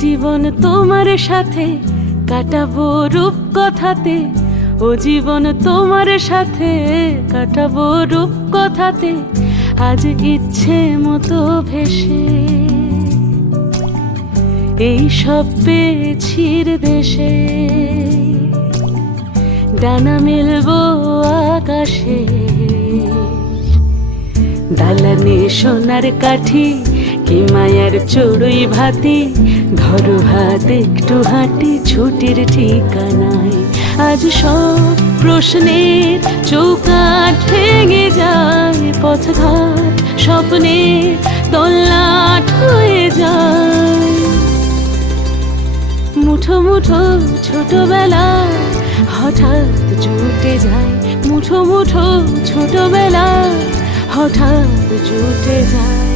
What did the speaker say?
জীবন তোমার সাথে কাটাবো রূপ কথাতে, ও জীবন তোমার সাথে কাটাবো রূপ কথাতে। আজ ইচ্ছে মতো ভেসে এই সব পেয়েছির দেশে, ডানা মেলবো আকাশে। দালানে সোনার কাঠি কি মায়ার চড়ুই ভাতি, ধরো হাত একটু হাঁটি ছুটির ঠিকানায়। আজ সব প্রশ্নের চৌকাঠ ভেঙে যায়, পথঘাট স্বপ্নের তল্লাট হয়ে যায়। মুঠো মুঠো ছোটবেলা হঠাৎ জুটে যায়, মুঠো মুঠো ছোটবেলা হঠাৎ জুটে যায়।